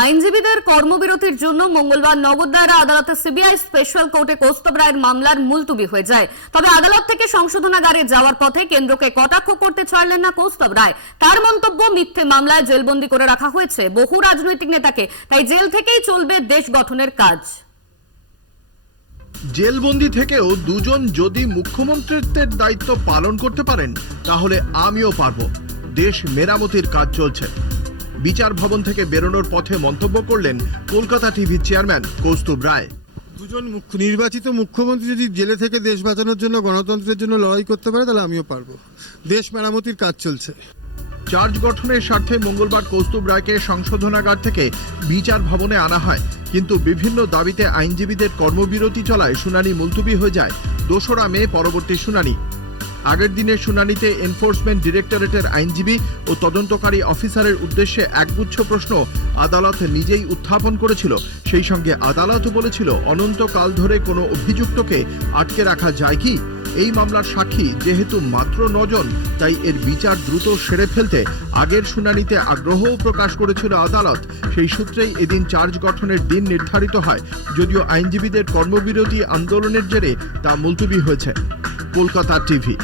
আইনজীবীদের কর্মবিরতির জন্য মঙ্গলবার নগর দায়রা আদালতে সিবিআই স্পেশাল কোর্টে কৌস্তব রায়ের মামলার মুলতুবি হয়ে যায়। তবে আদালত থেকে সংশোধনাগারে যাওয়ার পথে কেন্দ্রকে কটাক্ষ করতে ছাড়লেন না কৌস্তব রায়। তার মন্তব্য, মিথ্যে মামলায় জেলবন্দি করে রাখা হয়েছে বহু রাজনৈতিক নেতাকে, তাই জেল থেকেই চলবে দেশ গঠনের কাজ। জেলবন্দি থেকেও দুজন যদি মুখ্যমন্ত্রিত্বের দায়িত্ব পালন করতে পারেন তাহলে আমিও পারবো। দেশ মেরামতির কাজ চলছে। বিচার ভবন থেকে বেরোনোর পথে মন্তব্য করলেন কলকাতা টিভির চেয়ারম্যান কৌস্তব রায়। দুজন নির্বাচিত মুখ্যমন্ত্রী যদি জেলে থেকে দেশ বাঁচানোর জন্য, গণতন্ত্রের জন্য লড়াই করতে পারে তাহলে আমিও পারবো। দেশ মেরামতির কাজ চলছে। চার্জ গঠনের স্বার্থে মঙ্গলবার কৌস্তব রায়কে সংশোধনাগার থেকে বিচার ভবনে আনা হয়, কিন্তু বিভিন্ন দাবিতে আইনজীবীদের কর্মবিরতি চলায় শুনানি মুলতুবি হয়ে যায়। 2রা মে পরবর্তী শুনানি। আগের দিনের শুনানিতে এনফোর্সমেন্ট ডিরেক্টরেটের আইনজীবী ও তদন্তকারী অফিসারের উদ্দেশ্যে একগুচ্ছ প্রশ্ন আদালত নিজেই উত্থাপন করেছিল। সেই সঙ্গে আদালত বলেছিল, অনন্তকাল ধরে কোনো অভিযুক্তকে আটকে রাখা যায় কি? এই মামলার সাক্ষী যেহেতু মাত্র 9 জন, তাই এর বিচার দ্রুত সেরে ফেলতে আগের শুনানিতে আগ্রহও প্রকাশ করেছিল আদালত। সেই সূত্রেই এদিন চার্জ গঠনের দিন নির্ধারিত হয়, যদিও আইনজীবীদের কর্মবিরতি আন্দোলনের জেরে তা মুলতুবি হয়েছে। কলকাতা টিভি।